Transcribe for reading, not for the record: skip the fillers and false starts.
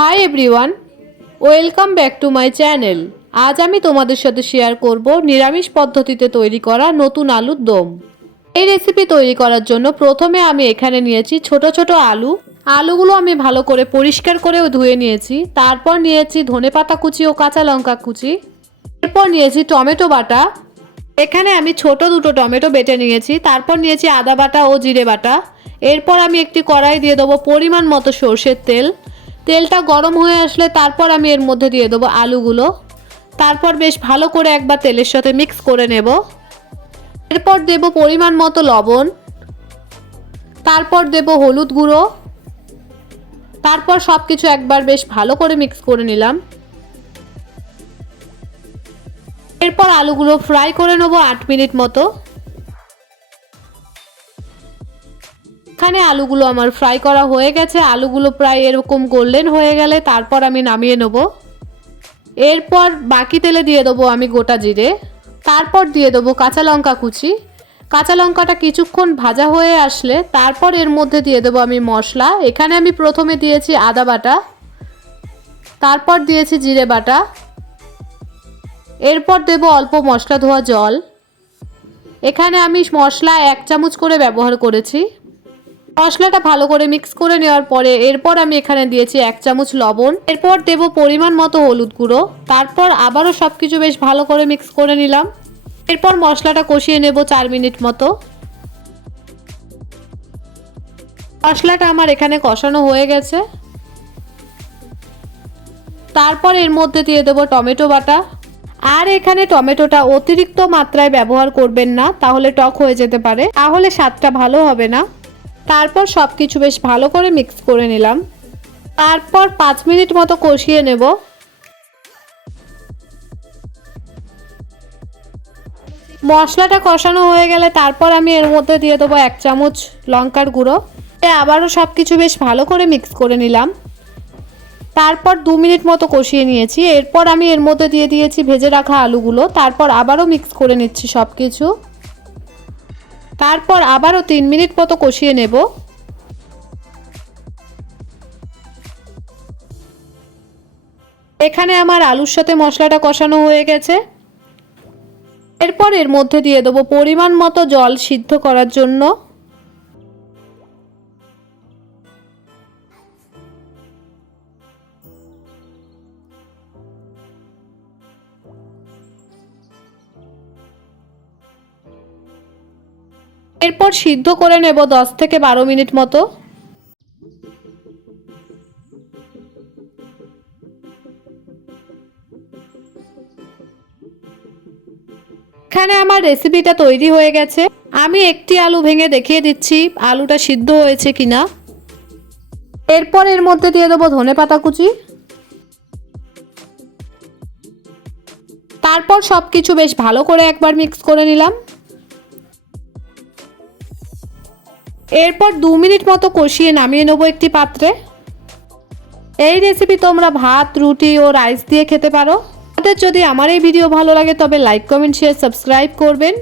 Hi everyone, welcome back to my channel. আজ আমি তোমাদের সাথে শেয়ার করব নিরামিষ পদ্ধতিতে তৈরি করা নতুন আলুর দম। এই রেসিপি তৈরি করার জন্য প্রথমে আমি এখানে নিয়েছি ছোট ছোট আলুগুলো আমি ভালো করে পরিষ্কার করেও ধুয়ে নিয়েছি। তারপর নিয়েছি ধনেপাতা কুচি ও কাঁচা লঙ্কা কুচি। এরপর নিয়েছি টমেটো বাটা। এখানে আমি ছোট দুটো টমেটো বেটে নিয়েছি। তারপর নিয়েছি আদা বাটা ও জিরে বাটা। এরপর আমি একটি কড়াই দিয়ে দেবো পরিমাণ মতো সর্ষের তেল। তেলটা গরম হয়ে আসলে তারপর আমি এর মধ্যে দিয়ে দেবো আলুগুলো। তারপর বেশ ভালো করে একবার তেলের সাথে মিক্স করে নেব। এরপর দেব পরিমাণ মতো লবণ। তারপর দেব হলুদ গুঁড়ো। তারপর সব কিছু একবার বেশ ভালো করে মিক্স করে নিলাম। এরপর আলুগুলো ফ্রাই করে নেব 8 মিনিট মতো। এখানে আলুগুলো আমার ফ্রাই করা হয়ে গেছে। আলুগুলো প্রায় এরকম গোল্ডেন হয়ে গেলে তারপর আমি নামিয়ে নেব। এরপর বাকি তেলে দিয়ে দেবো আমি গোটা জিরে। তারপর দিয়ে দেবো কাঁচা লঙ্কা কুচি। কাঁচা লঙ্কাটা কিছুক্ষণ ভাজা হয়ে আসলে তারপর এর মধ্যে দিয়ে দেবো আমি মশলা। এখানে আমি প্রথমে দিয়েছি আদা বাটা, তারপর দিয়েছি জিরে বাটা। এরপর দেব অল্প মশলা ধোয়া জল। এখানে আমি মশলা 1 চামচ করে ব্যবহার করেছি। মশলাটা ভালো করে মিক্স করে নেওয়ার পরে এরপর আমি এখানে দিয়েছি 1 চামচ লবণ। এরপর দেব পরিমাণ মতো হলুদ গুঁড়ো। তারপর আবারও সব কিছু বেশ ভালো করে মিক্স করে নিলাম। এরপর মশলাটা কষিয়ে নেব 4 মিনিট মতো। মশলাটা আমার এখানে কষানো হয়ে গেছে। তারপর এর মধ্যে দিয়ে দেব টমেটো বাটা। আর এখানে টমেটোটা অতিরিক্ত মাত্রায় ব্যবহার করবেন না, তাহলে টক হয়ে যেতে পারে, তাহলে স্বাদটা ভালো হবে না। তারপর সব কিছু বেশ ভালো করে মিক্স করে নিলাম। তারপর 5 মিনিট মতো কষিয়ে নেব। মশলাটা কষানো হয়ে গেলে তারপর আমি এর মধ্যে দিয়ে দেবো 1 চামচ লঙ্কার গুঁড়ো। আবারও সব কিছু বেশ ভালো করে মিক্স করে নিলাম। তারপর 2 মিনিট মতো কষিয়ে নিয়েছি। এরপর আমি এর মধ্যে দিয়ে দিয়েছি ভেজে রাখা আলুগুলো। তারপর আবারও মিক্স করে নিচ্ছি সব কিছু। তারপর আবারও 3 মিনিট মতো কষিয়ে নেব। এখানে আমার আলুর সাথে মশলাটা কষানো হয়ে গেছে। এরপর এর মধ্যে দিয়ে দেবো পরিমাণ মতো জল সিদ্ধ করার জন্য। এরপর সিদ্ধ করে নেব 10 থেকে 12 মিনিট মতো। এখানে আমার রেসিপিটা তৈরি হয়ে গেছে। আমি একটি আলু ভেঙে দেখিয়ে দিচ্ছি আলুটা সিদ্ধ হয়েছে কিনা। এরপর এর মধ্যে দিয়ে দেবো ধনেপাতা কুচি। তারপর সব কিছু বেশ ভালো করে একবার মিক্স করে নিলাম। এরপর 2 মিনিট মতো কষিয়ে নামিয়ে নেবো একটি পাত্রে। এই রেসিপি তোমরা ভাত, রুটি ও রাইস দিয়ে খেতে পারো। যদি আমার এই ভিডিও ভালো লাগে তবে লাইক, কমেন্ট, শেয়ার, সাবস্ক্রাইব করবেন।